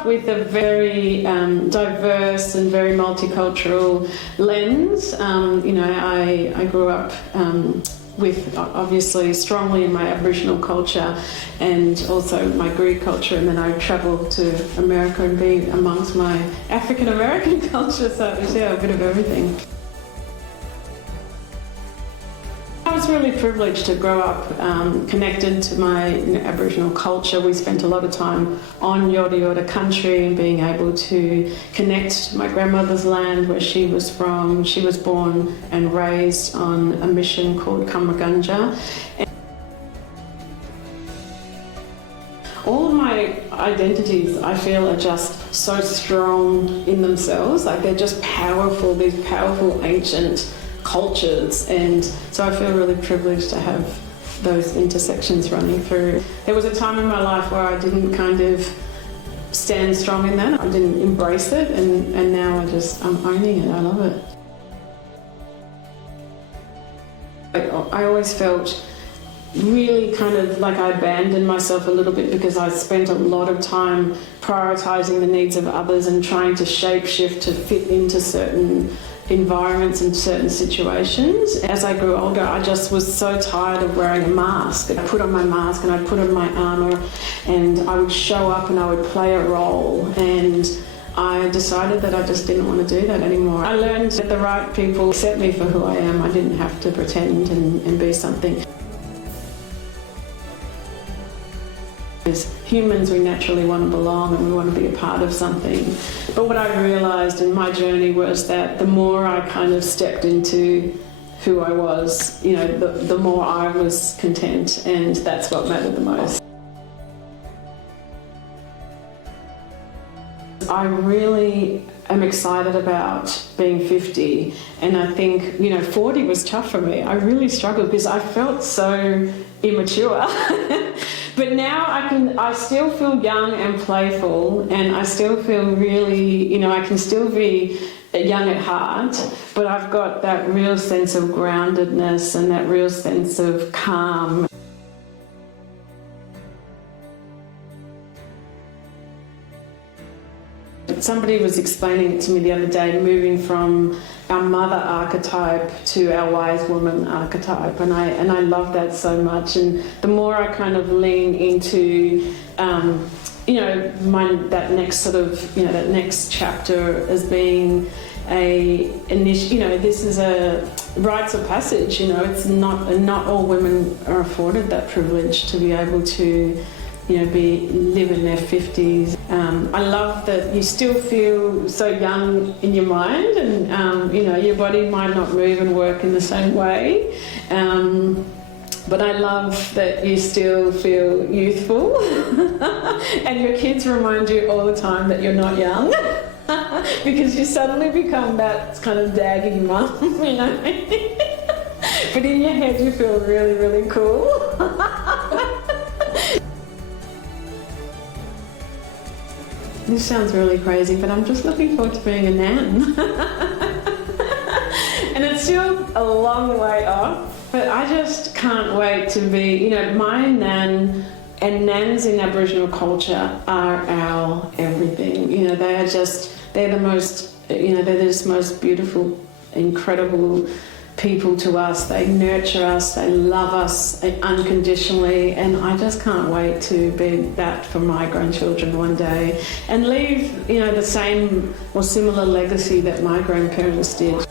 up with a very diverse and very multicultural lens. I grew up with obviously strongly in my Aboriginal culture and also my Greek culture, and then I travelled to America and be amongst my African American culture, so it was a bit of everything. I was really privileged to grow up connected to my Aboriginal culture. We spent a lot of time on Yorta Yorta country and being able to connect to my grandmother's land where she was from. She was born and raised on a mission called Kamragunja. All of my identities, I feel, are just so strong in themselves. Like they're just powerful, these powerful ancient cultures, and so I feel really privileged to have those intersections running through. There was a time in my life where I didn't kind of stand strong in that. I didn't embrace it, and now I'm owning it. I love it. I always felt really kind of like I abandoned myself a little bit because I spent a lot of time prioritising the needs of others and trying to shape shift to fit into certain environments and certain situations. As I grew older, I just was so tired of wearing a mask. I put on my mask and I'd put on my armour and I would show up and I would play a role, and I decided that I just didn't want to do that anymore. I learned that the right people accept me for who I am. I didn't have to pretend and be something. As humans, we naturally want to belong and we want to be a part of something. But what I realised in my journey was that the more I kind of stepped into who I was, the more I was content, and that's what mattered the most. I really am excited about being 50, and I think 40 was tough for me. I really struggled because I felt so immature. But now I still feel young and playful, and I still feel really, I can still be young at heart, but I've got that real sense of groundedness and that real sense of calm. Somebody was explaining it to me the other day, moving from our mother archetype to our wise woman archetype, and I love that so much. And the more I kind of lean into that next sort of that next chapter as being this is a rites of passage. It's not all women are afforded that privilege to be able to live in their 50s. I love that you still feel so young in your mind, and your body might not move and work in the same way, but I love that you still feel youthful and your kids remind you all the time that you're not young because you suddenly become that kind of dagging mum, but in your head you feel really, really cool. This sounds really crazy, but I'm just looking forward to being a nan. And it's still a long way off, but I just can't wait to be, my nan, and nans in Aboriginal culture are our everything. They're the most beautiful, incredible people to us. They nurture us, they love us unconditionally, and I just can't wait to be that for my grandchildren one day and leave the same or similar legacy that my grandparents did.